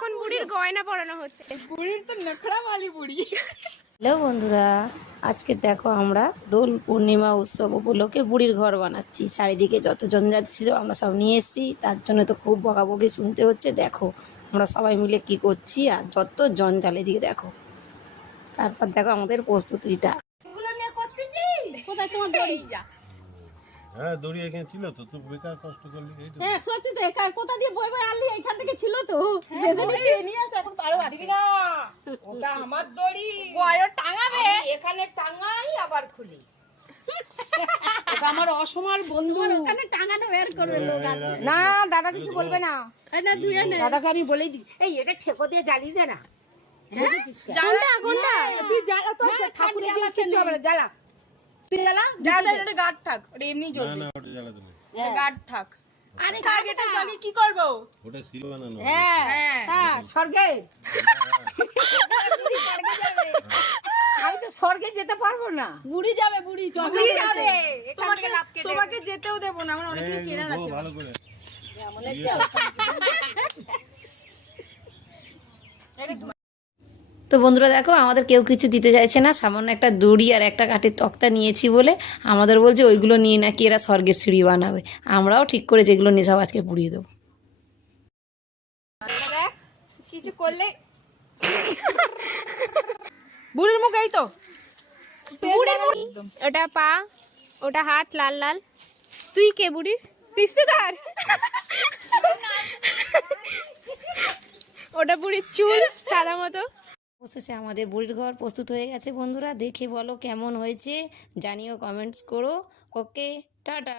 এখন বুড়ির গয়না পরানো হচ্ছে। বুড়ির তো নখড়া वाली বুড়ি। হ্যালো বন্ধুরা, আজকে দেখো আমরা দোল পূর্ণিমা উৎসব উপলক্ষে বুড়ির ঘর বানাচ্ছি। চারিদিকে যত জঞ্জাট ছিল আমরা সব নিয়ে এসেছি, তার জন্য তো খুব বকাবকি শুনতে হচ্ছে। দেখো আমরা সবাই মিলে কি করছি আর যত জঞ্জাল এদিকে দেখো। তারপর দেখো আমাদের প্রস্তুতিটা। কোথায় তোমার দড়ি? হ্যাঁ দড়ি এখানে ছিল তো, তুই বেকার কষ্ট করলি। এই তো হ্যাঁ সত্যি তো, একা কোথা দিয়ে বই বই আনলি? এইখান থেকে ছিল তো, বেঁধে নিতে নিয়ে আসো। এখন পারো আছে না, ওটা আমার দড়ি। গয়না টাঙাবে। আমি এখানে টাঙাই আবার খুলি। এটা আমার অসমার বন্ধু। ওখানে টাঙানো বের করবে লোক আছে। না দাদা কিছু বলবে না, এই না ধুয়ে নে। দাদাকে আমি বলেই দিই, এই এটা ঠেকো দিয়ে জ্বালিয়ে দে না। কোনটা কোনটা? তুই জ্বালা তো, ঠাকুরের জিনিস কিচ্ছু হবে না, জ্বালা তুই জ্বালা। জ্বালা এটা গার্ড থাক, ওটা এমনি না জ্বলবে। না ওটা জ্বালাতে নেই, গার্ড থাক। আরে থাক, এটা জ্বালিয়ে কি করব? ওটা ছিল বানানো। হ্যাঁ হ্যাঁ, স্বর্গে আমি তো স্বর্গে যেতে পারবো না। বুড়ি যাবে, বুড়ি চল। বুড়ি যাবে। এখান তোমাকে থেকে লাফ কেটে। তোমাকে যেতেও দেব না, আমার অনেক এই কেনার গো, আছে। ভালো করে তো বন্ধুরা দেখো আমাদের কেউ কিছু দিতে চাইছে না, সামান্য একটা দড়ি আর একটা কাঠের তক্তা নিয়েছি বলে আমাদের বলছে ওইগুলো নিয়ে নাকি এরা স্বর্গের সিঁড়ি বানাবে। আমরাও ঠিক করে যেগুলো নিয়ে সব আজকে পুড়িয়ে দেবো। কিছু করলে বুড়ির মুখ এই তো। ওটা পা, ওটা হাত লাল লাল। তুই কে বুড়ির রিশতেদার? ওটা বুড়ির চুল সাদা মতো। অবশেষে আমাদের বুড়ির ঘর প্রস্তুত হয়ে গেছে বন্ধুরা, দেখে বলো কেমন হয়েছে, জানিও, কমেন্টস করো। ওকে, টাটা।